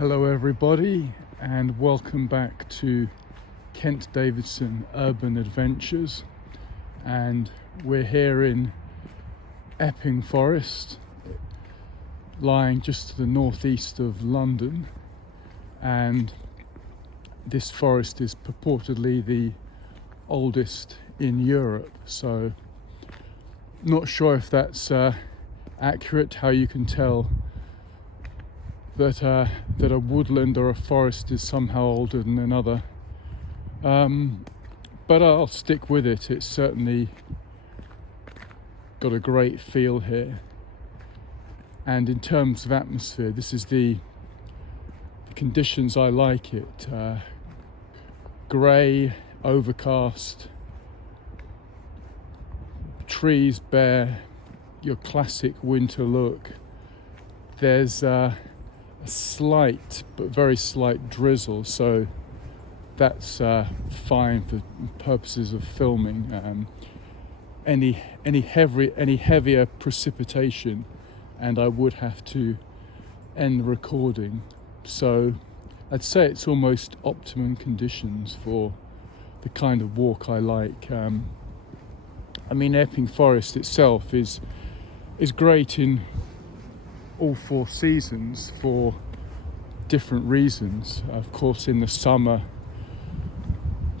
Hello everybody, and welcome back to Kent Davidson Urban Adventures. And we're here in Epping Forest, lying just to the northeast of London, and this forest is purportedly the oldest in Europe, so not sure if that's accurate, how you can tell that a woodland or a forest is somehow older than another, but I'll stick with it. It's certainly got a great feel here, and in terms of atmosphere, this is the conditions I like it. Grey, overcast, trees bear your classic winter look. There's a slight but very slight drizzle, so that's fine for purposes of filming. Any heavier precipitation and I would have to end the recording. So I'd say it's almost optimum conditions for the kind of walk I like. Epping Forest itself is great in all four seasons for different reasons. Of course, in the summer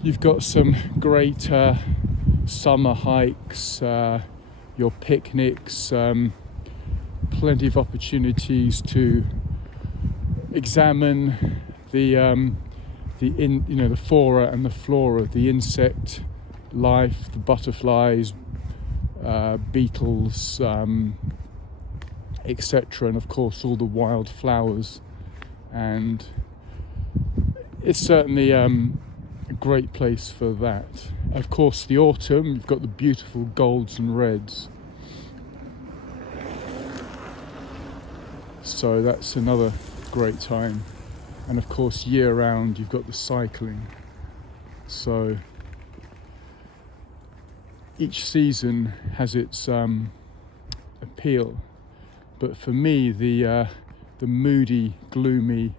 you've got some great summer hikes, your picnics, plenty of opportunities to examine the fauna and the flora, the insect life, the butterflies, beetles, etc., and of course all the wild flowers. And it's certainly a great place for that. Of course, the autumn, you've got the beautiful golds and reds, so that's another great time. And of course, year round you've got the cycling, so each season has its appeal. But for me, the moody, gloomy,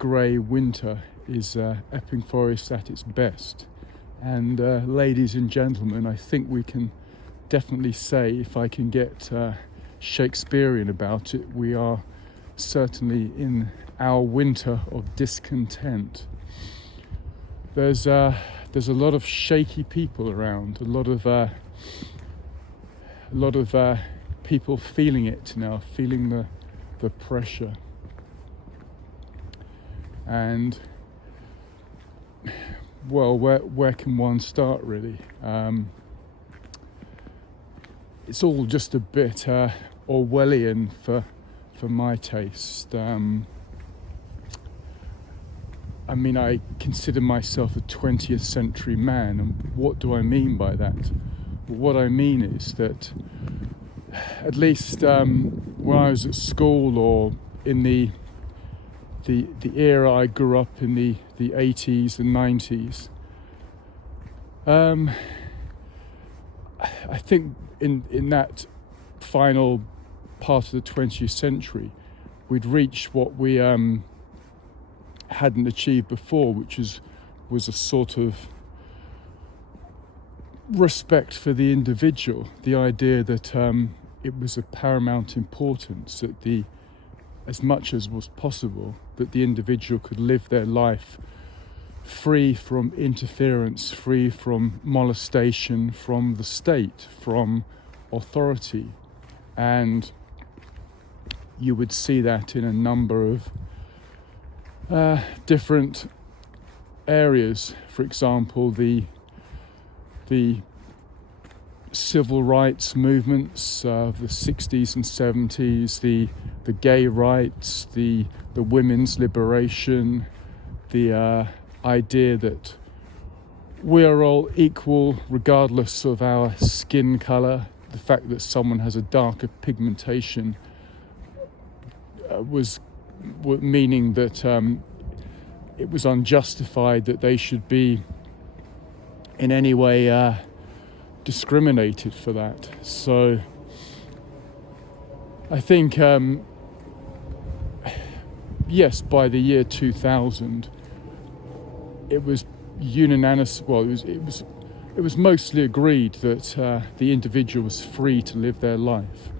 grey winter is Epping Forest at its best. And ladies and gentlemen, I think we can definitely say, if I can get Shakespearean about it, we are certainly in our winter of discontent. There's a lot of shaky people around, a lot of people feeling it now, feeling the pressure. And well, where can one start really? It's all just a bit Orwellian for my taste. I consider myself a 20th century man, and what do I mean by that? Well, what I mean is that at least when I was at school, or in the era I grew up in, the 80s and 90s, I think in that final part of the 20th century, we'd reached what we hadn't achieved before, which was a sort of respect for the individual, the idea that it was of paramount importance that as much as was possible, that the individual could live their life free from interference, free from molestation from the state, from authority. And you would see that in a number of different areas. For example, the civil rights movements of the 60s and 70s, the gay rights, the women's liberation, the idea that we are all equal regardless of our skin colour. The fact that someone has a darker pigmentation was meaning that it was unjustified that they should be in any way discriminated for that. So I think yes, by the year 2000, it was unanimous. Well, it was mostly agreed that the individual was free to live their life.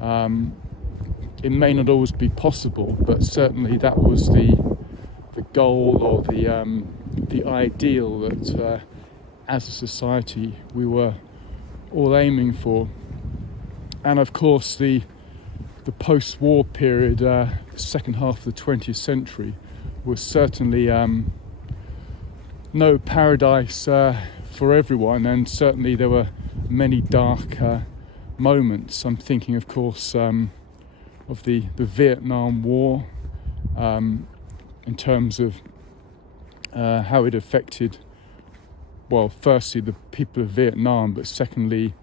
It may not always be possible, but certainly that was the goal, or the ideal that as a society we were all aiming for. And of course the post-war period, the second half of the 20th century, was certainly no paradise for everyone, and certainly there were many dark moments. I'm thinking, of course, of the Vietnam War, in terms of how it affected, well, firstly the people of Vietnam, but secondly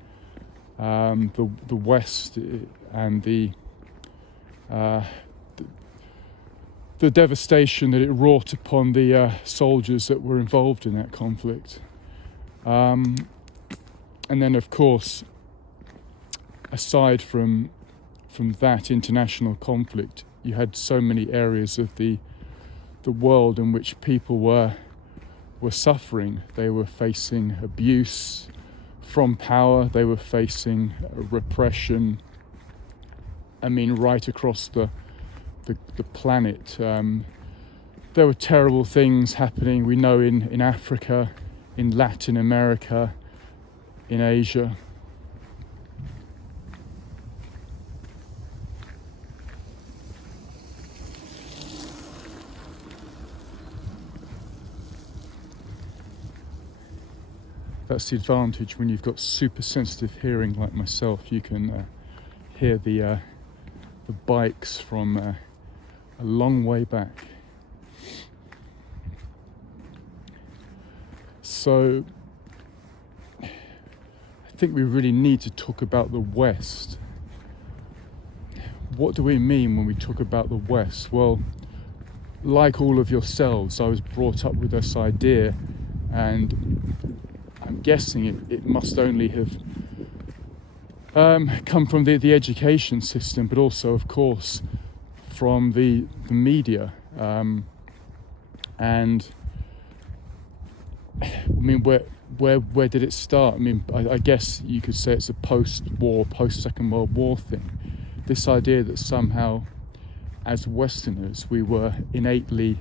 the West, and the devastation that it wrought upon the soldiers that were involved in that conflict. And then, of course, aside from that international conflict, you had so many areas of the world in which people were suffering. They were facing abuse from power. They were facing repression. I mean, right across the planet. There were terrible things happening, we know, in Africa, in Latin America, in Asia. That's the advantage when you've got super sensitive hearing like myself. You can hear the bikes from a long way back. So I think we really need to talk about the West. What do we mean when we talk about the West? Well, like all of yourselves, I was brought up with this idea, and I'm guessing it must only have come from the education system, but also, of course, from the media. And I mean, where did it start? I mean, I guess you could say it's a post-war, post-Second World War thing. This idea that somehow, as Westerners, we were innately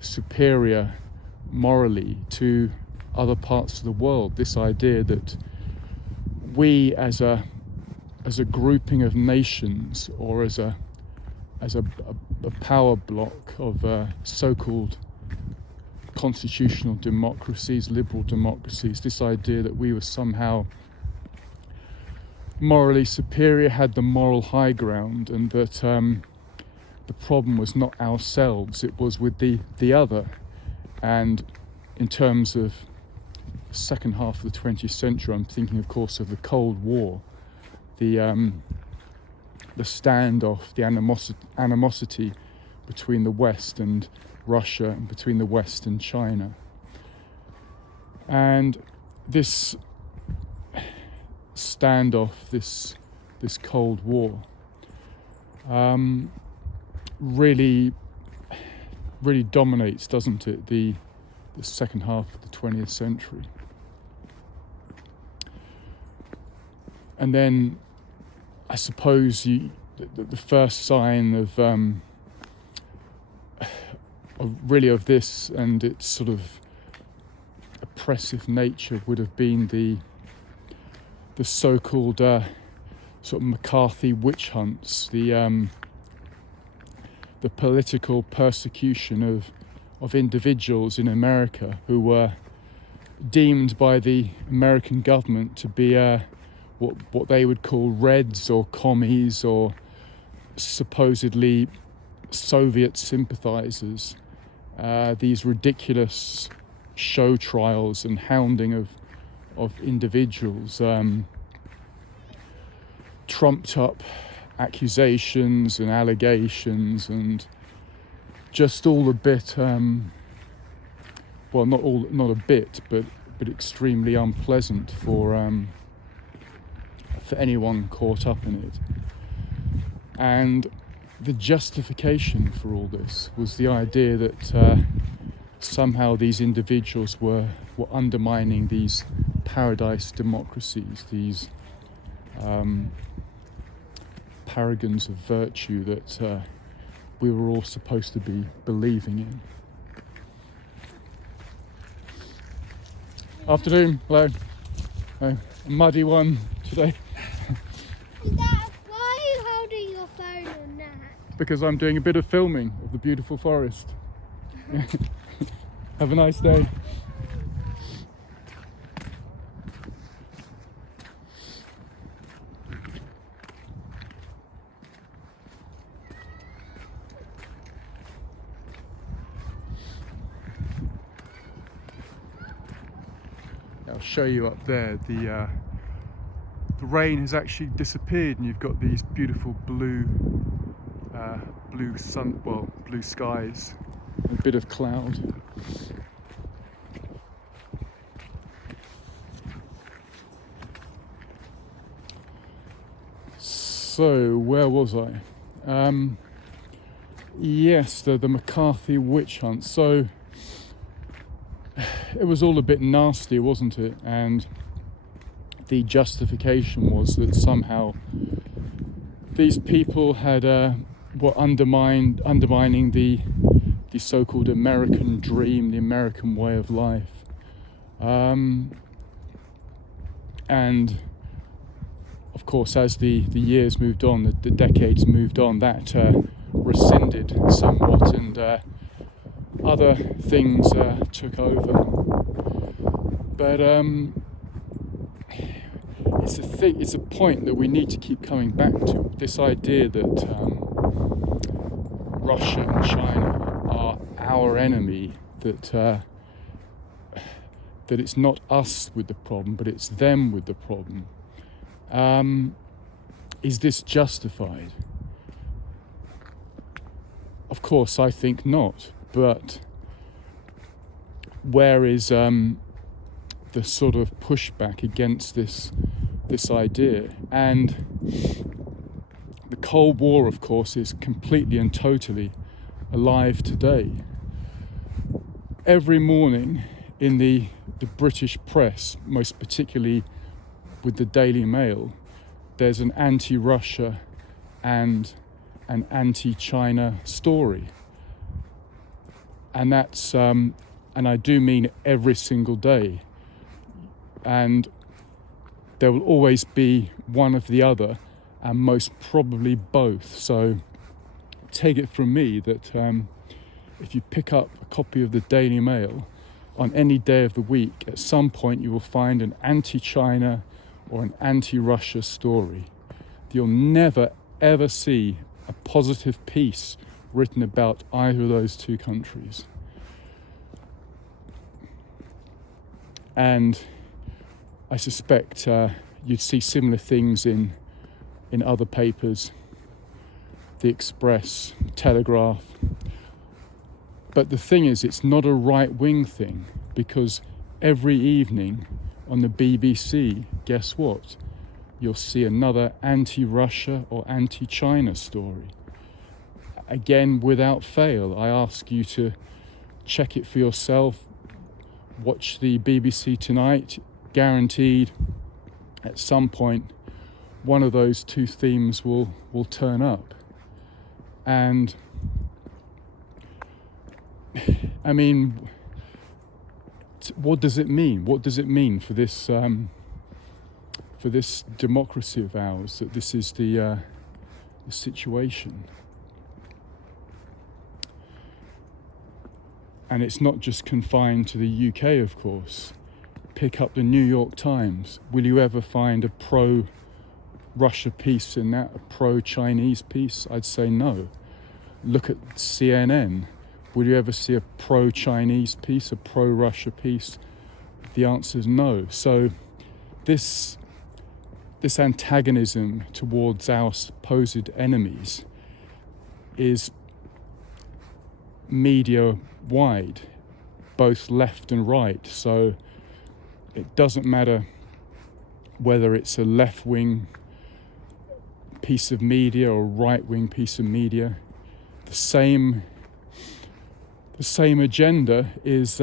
superior morally to other parts of the world. This idea that we, as a grouping of nations, or as a power block of so-called constitutional democracies, liberal democracies, this idea that we were somehow morally superior, had the moral high ground, and that the problem was not ourselves, it was with the other. And in terms of the second half of the 20th century, I'm thinking, of course, of the Cold War, the standoff, the animosity between the West and Russia, and between the West and China. And this standoff, this Cold War, really dominates, doesn't it, the second half of the 20th century. And then I suppose the first sign of this and its sort of oppressive nature would have been the so-called sort of McCarthy witch hunts, the political persecution of individuals in America who were deemed by the American government to be what they would call Reds or commies, or supposedly Soviet sympathizers. These ridiculous show trials and hounding of individuals, trumped up accusations and allegations, and just all a bit, well, not a bit, but extremely unpleasant for anyone caught up in it. And the justification for all this was the idea that somehow these individuals were undermining these paradise democracies, these paragons of virtue that we were all supposed to be believing in. Afternoon, hello. A muddy one today. Why are you holding your phone on that? Because I'm doing a bit of filming of the beautiful forest. Have a nice day. I'll show you up there. The rain has actually disappeared, and you've got these beautiful blue skies, a bit of cloud. So where was I? Yes, the McCarthy witch hunt. So it was all a bit nasty, wasn't it? And the justification was that somehow these people had were undermining the so-called American dream, the American way of life, and of course, as the years moved on, the decades moved on, that rescinded somewhat, and other things took over. But it's a point that we need to keep coming back to. This idea that Russia and China are our enemy, that it's not us with the problem, but it's them with the problem. Is this justified? Of course, I think not. But where is the sort of pushback against this idea? And the Cold War, of course, is completely and totally alive today. Every morning in the British press, most particularly with the Daily Mail, there's an anti-Russia and an anti-China story. And that's, and I do mean every single day. And there will always be one of the other, and most probably both. So take it from me that if you pick up a copy of the Daily Mail on any day of the week, at some point you will find an anti-China or an anti-Russia story. You'll never ever see a positive piece written about either of those two countries. And I suspect you'd see similar things in other papers, the Express, Telegraph. But the thing is, it's not a right-wing thing, because every evening on the BBC, guess what? You'll see another anti-Russia or anti-China story. Again, without fail, I ask you to check it for yourself. Watch the BBC Tonight. Guaranteed, at some point, one of those two themes will turn up. And I mean, what does it mean? What does it mean for this democracy of ours, that this is the situation? And it's not just confined to the UK, of course. Pick up the New York Times. Will you ever find a pro-Russia piece in that, a pro-Chinese piece? I'd say no. Look at CNN. Will you ever see a pro-Chinese piece, a pro-Russia piece? The answer is no. So this antagonism towards our supposed enemies is media-wide, both left and right. So it doesn't matter whether it's a left-wing piece of media or right-wing piece of media, the same agenda is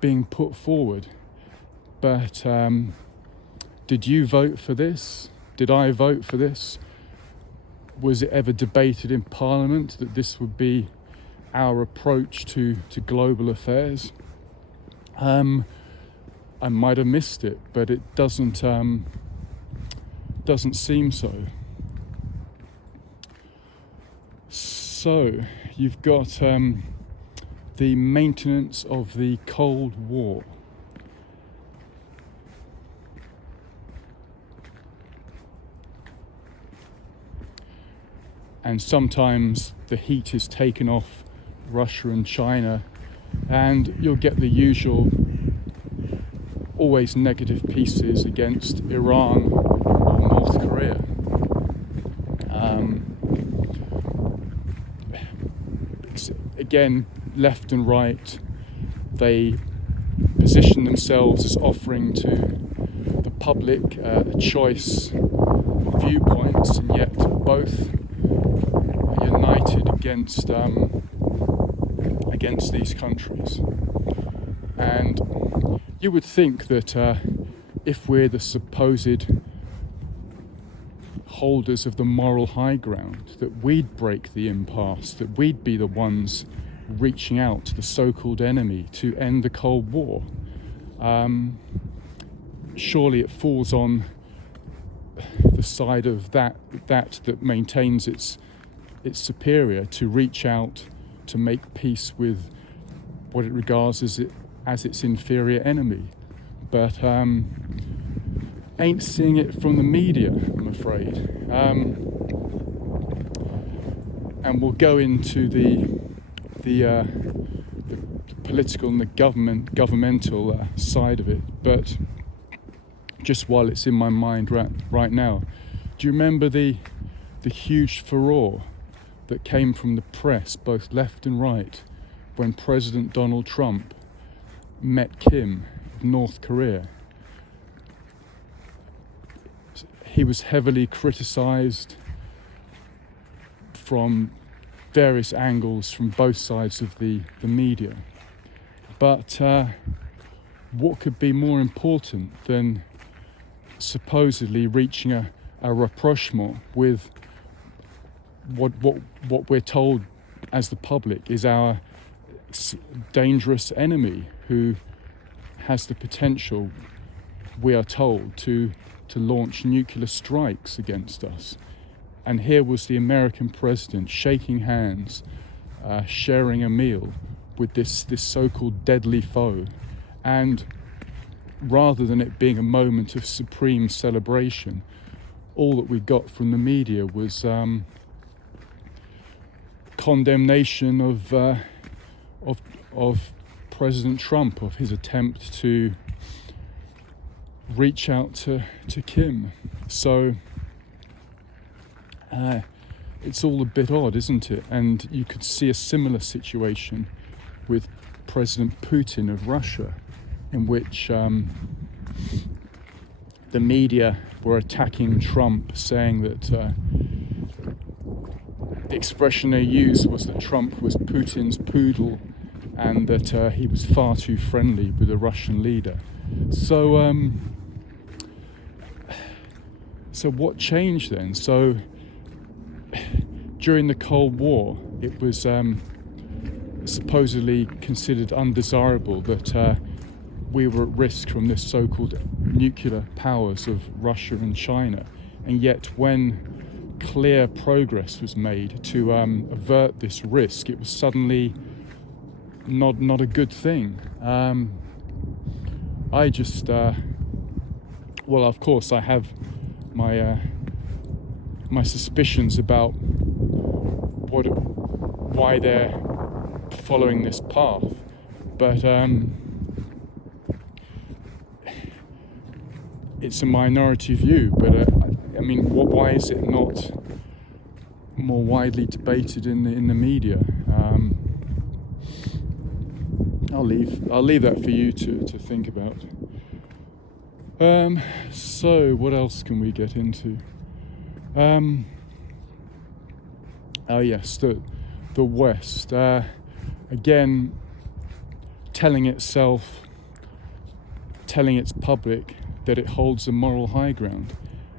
being put forward. But did you vote for this? Did I vote for this? Was it ever debated in Parliament that this would be our approach to global affairs? I might have missed it, but it doesn't seem so. So you've got the maintenance of the Cold War. And sometimes the heat is taken off Russia and China, and you'll get the usual, always negative pieces against Iran or North Korea. Again, left and right, they position themselves as offering to the public a choice of viewpoints, and yet both are united against these countries. And you would think that if we're the supposed holders of the moral high ground, that we'd break the impasse, that we'd be the ones reaching out to the so-called enemy to end the Cold War. Surely it falls on the side of that maintains its superior to reach out to make peace with what it regards as its inferior enemy. But ain't seeing it from the media, I'm afraid. And we'll go into the political and the governmental side of it. But just while it's in my mind right now, do you remember the huge furore that came from the press, both left and right, when President Donald Trump met Kim of North Korea? He was heavily criticised from various angles from both sides of the media. But what could be more important than supposedly reaching a rapprochement with what we're told as the public is our dangerous enemy, who has the potential, we are told, to launch nuclear strikes against us? And here was the American president shaking hands, sharing a meal with this so-called deadly foe. And rather than it being a moment of supreme celebration, all that we got from the media was condemnation of President Trump, of his attempt to reach out to Kim. So it's all a bit odd, isn't it? And you could see a similar situation with President Putin of Russia, in which the media were attacking Trump, saying that the expression they used was that Trump was Putin's poodle, and that he was far too friendly with the Russian leader. So what changed then? So during the Cold War, it was supposedly considered undesirable that we were at risk from this so-called nuclear powers of Russia and China. And yet when clear progress was made to avert this risk, it was suddenly not a good thing. I just well, of course I have my suspicions about why they're following this path, but it's a minority view. But I mean, why is it not more widely debated in the media? I'll leave that for you to think about. So what else can we get into? Oh yes, the West, again, telling its public that it holds a moral high ground.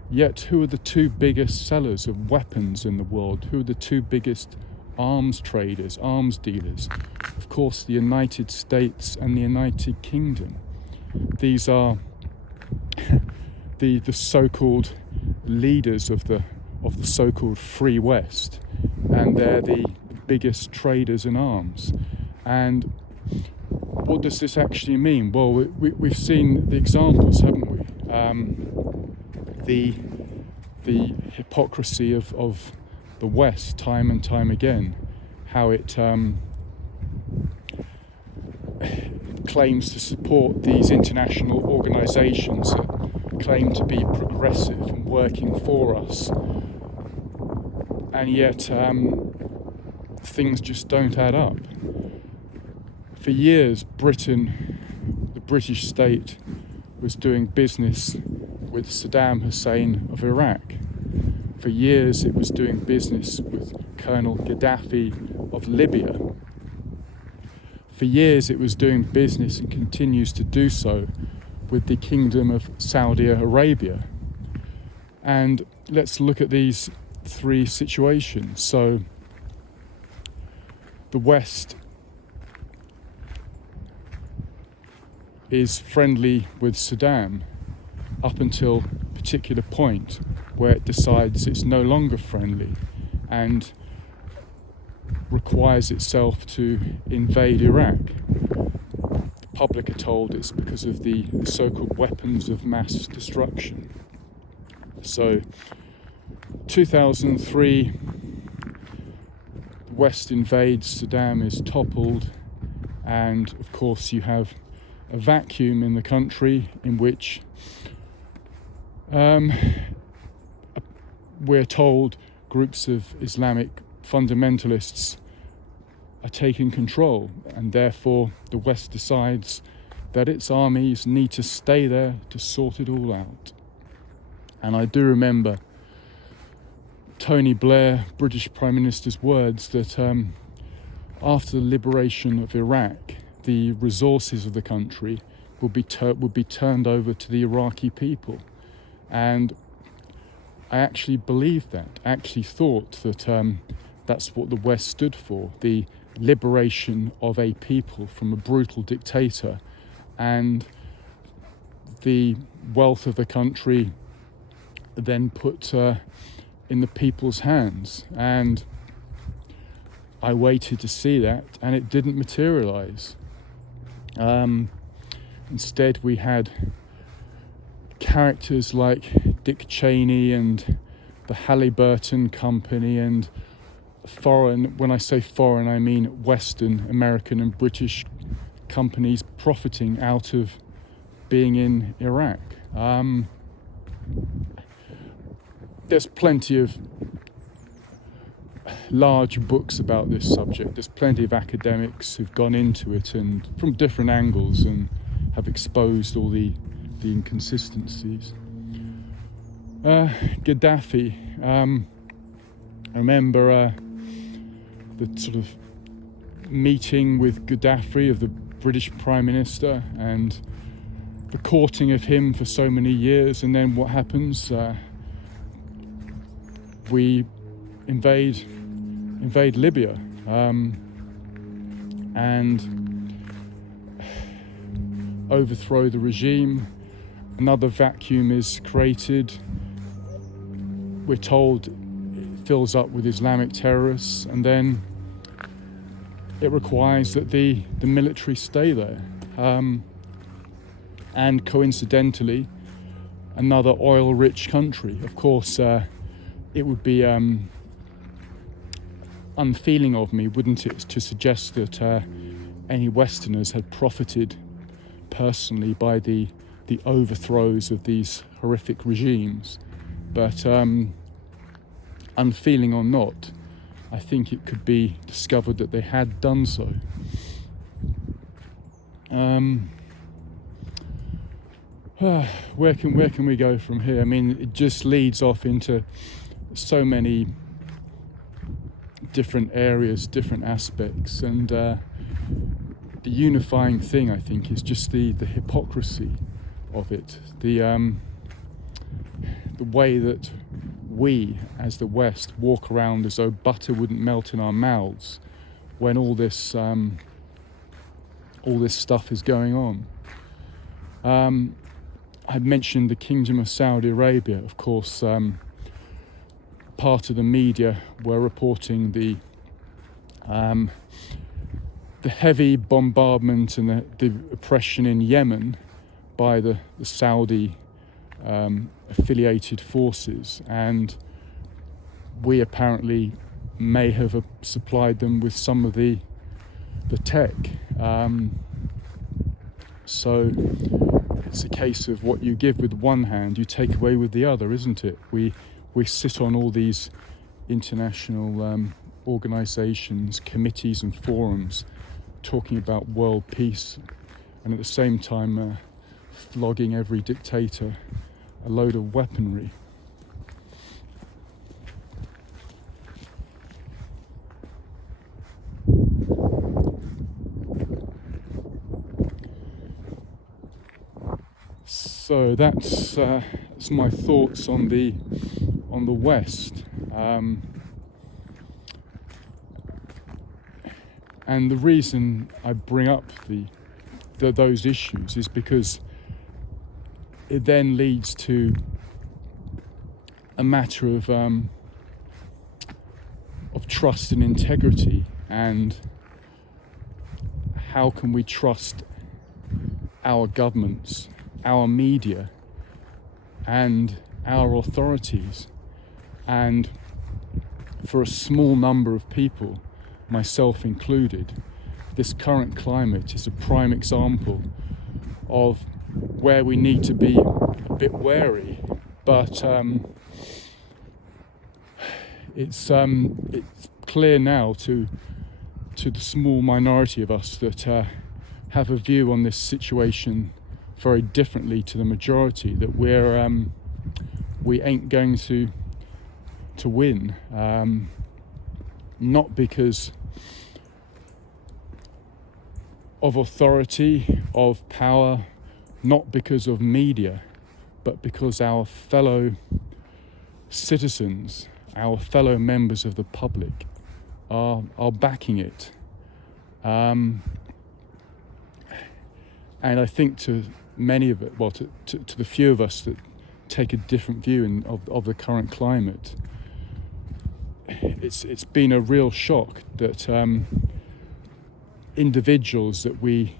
Yet who are the two biggest sellers of weapons in the world? Who are the two biggest arms traders, arms dealers? Of course, the United States and the United Kingdom. These are the so-called leaders of the so-called Free West, and they're the biggest traders in arms. And what does this actually mean? Well, we've seen the examples, haven't we? The hypocrisy of the West, time and time again, how it claims to support these international organisations that claim to be progressive and working for us, and yet things just don't add up. For years, Britain, the British state, was doing business with Saddam Hussein of Iraq. For years, it was doing business with Colonel Gaddafi of Libya. For years, it was doing business and continues to do so with the Kingdom of Saudi Arabia. And let's look at these three situations. So, the West is friendly with Saddam up until a particular point where it decides it's no longer friendly and requires itself to invade Iraq. The public are told it's because of the so-called weapons of mass destruction. So 2003, the West invades, Saddam is toppled, and of course you have a vacuum in the country in which we're told groups of Islamic fundamentalists are taking control, and therefore the West decides that its armies need to stay there to sort it all out. And I do remember Tony Blair, British Prime Minister's words that after the liberation of Iraq, the resources of the country would be turned over to the Iraqi people. And I actually believed that. I actually thought that that's what the West stood for, the liberation of a people from a brutal dictator, and the wealth of the country then put in the people's hands. And I waited to see that, and it didn't materialise. Instead, we had characters like Dick Cheney and the Halliburton Company and foreign, when I say foreign, I mean Western, American and British companies profiting out of being in Iraq. There's plenty of large books about this subject. There's plenty of academics who've gone into it and from different angles and have exposed all the inconsistencies. Gaddafi, I remember the sort of meeting with Gaddafi of the British Prime Minister and the courting of him for so many years, and then what happens? We invade Libya, and overthrow the regime. Another vacuum is created. We're told it fills up with Islamic terrorists, and then it requires that the military stay there. And coincidentally, another oil-rich country. Of course, it would be unfeeling of me, wouldn't it, to suggest that any Westerners had profited personally by the overthrows of these horrific regimes. But unfeeling or not, I think it could be discovered that they had done so. Where can we go from here? I mean, it just leads off into so many different areas, different aspects, and the unifying thing, I think, is just the hypocrisy of it, the way that we, as the West, walk around as though butter wouldn't melt in our mouths when all this stuff is going on. I mentioned the Kingdom of Saudi Arabia. Of course, part of the media were reporting the heavy bombardment and the oppression in Yemen by the Saudi affiliated forces, and we apparently may have supplied them with some of the tech. So it's a case of what you give with one hand, you take away with the other, isn't it? We sit on all these international organisations, committees and forums talking about world peace, and at the same time flogging every dictator a load of weaponry. So that's my thoughts on the West, and the reason I bring up those issues is because it then leads to a matter of trust and integrity, and how can we trust our governments, our media, and our authorities. And for a small number of people, myself included, this current climate is a prime example of where we need to be a bit wary. But it's clear now to the small minority of us that have a view on this situation very differently to the majority, that we ain't going to win, not because of authority, of power, not because of media, but because our fellow citizens, our fellow members of the public are backing it. And I think to many of it, well, to the few of us that take a different view of the current climate, it's been a real shock that individuals that we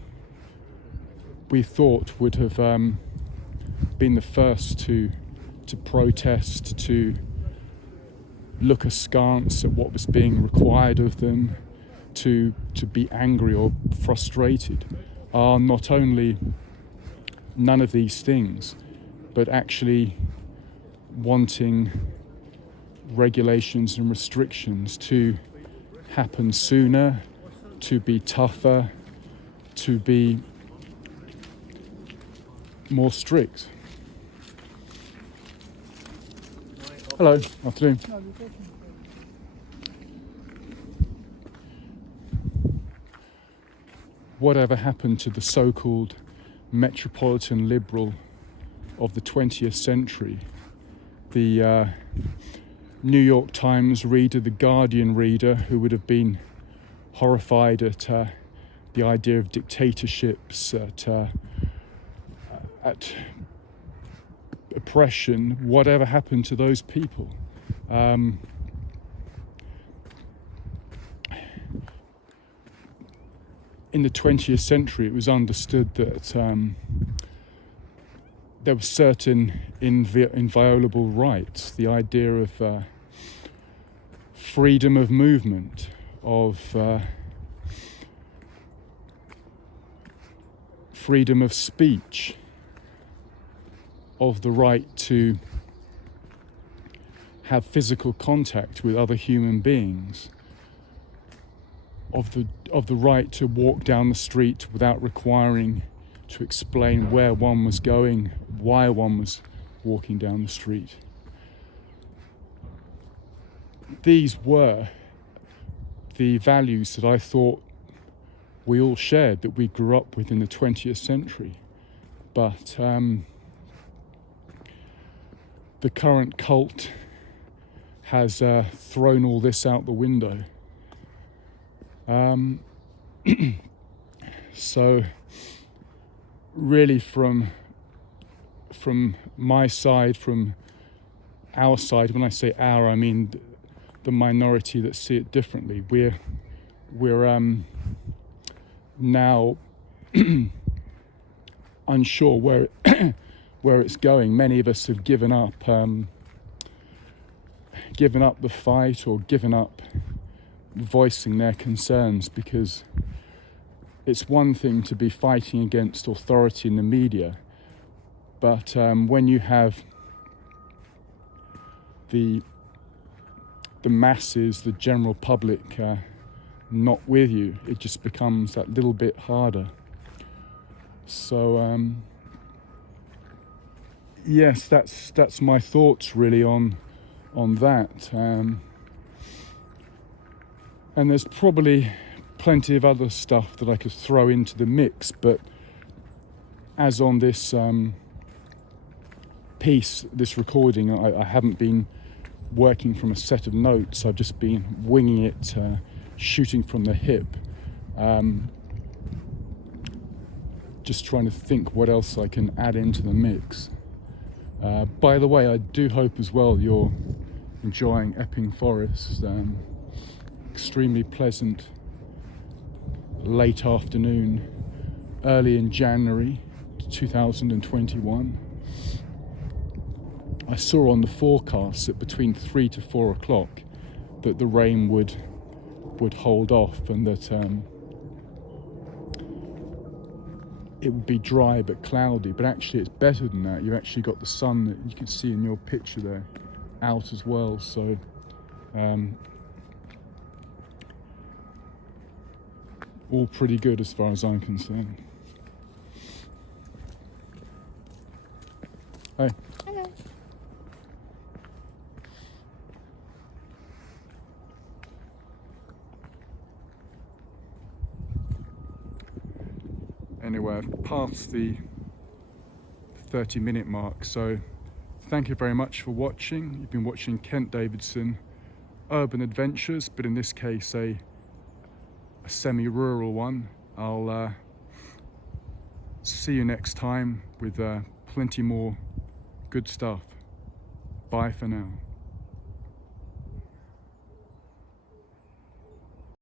thought would have been the first to protest, to look askance at what was being required of them, to be angry or frustrated, are not only none of these things, but actually wanting regulations and restrictions to happen sooner, to be tougher, to be more strict. Hello, afternoon. Whatever happened to the so-called metropolitan liberal of the 20th century? The New York Times reader, the Guardian reader, who would have been horrified at the idea of dictatorships, at oppression. Whatever happened to those people? In the 20th century, it was understood that there were certain inviolable rights. The idea of freedom of movement, of freedom of speech, of the right to have physical contact with other human beings, of the right to walk down the street without requiring to explain where one was going, why one was walking down the street. These were the values that I thought we all shared, that we grew up with in the 20th century. But the current cult has thrown all this out the window. So really from my side, from our side, when I say our, I mean the minority that see it differently, we're now unsure where it's going. Many of us have given up the fight, or given up voicing their concerns, because it's one thing to be fighting against authority in the media, but when you have the masses, the general public not with you, it just becomes that little bit harder. So yes, that's my thoughts really on that. And there's probably plenty of other stuff that I could throw into the mix, but as on this piece, this recording, I haven't been working from a set of notes. I've just been winging it, shooting from the hip, just trying to think what else I can add into the mix. By the way, I do hope as well you're enjoying Epping Forest. Extremely pleasant late afternoon, early in January 2021. I saw on the forecast that between 3 to 4 o'clock that the rain would hold off, and that it would be dry but cloudy. But actually it's better than that. You've actually got the sun that you can see in your picture there out as well. So all pretty good as far as I'm concerned. Hey. Hello. Anyway, I've passed the 30-minute mark, so thank you very much for watching. You've been watching Kent Davidson Urban Adventures, but in this case a semi-rural one. I'll see you next time with plenty more good stuff. Bye for now.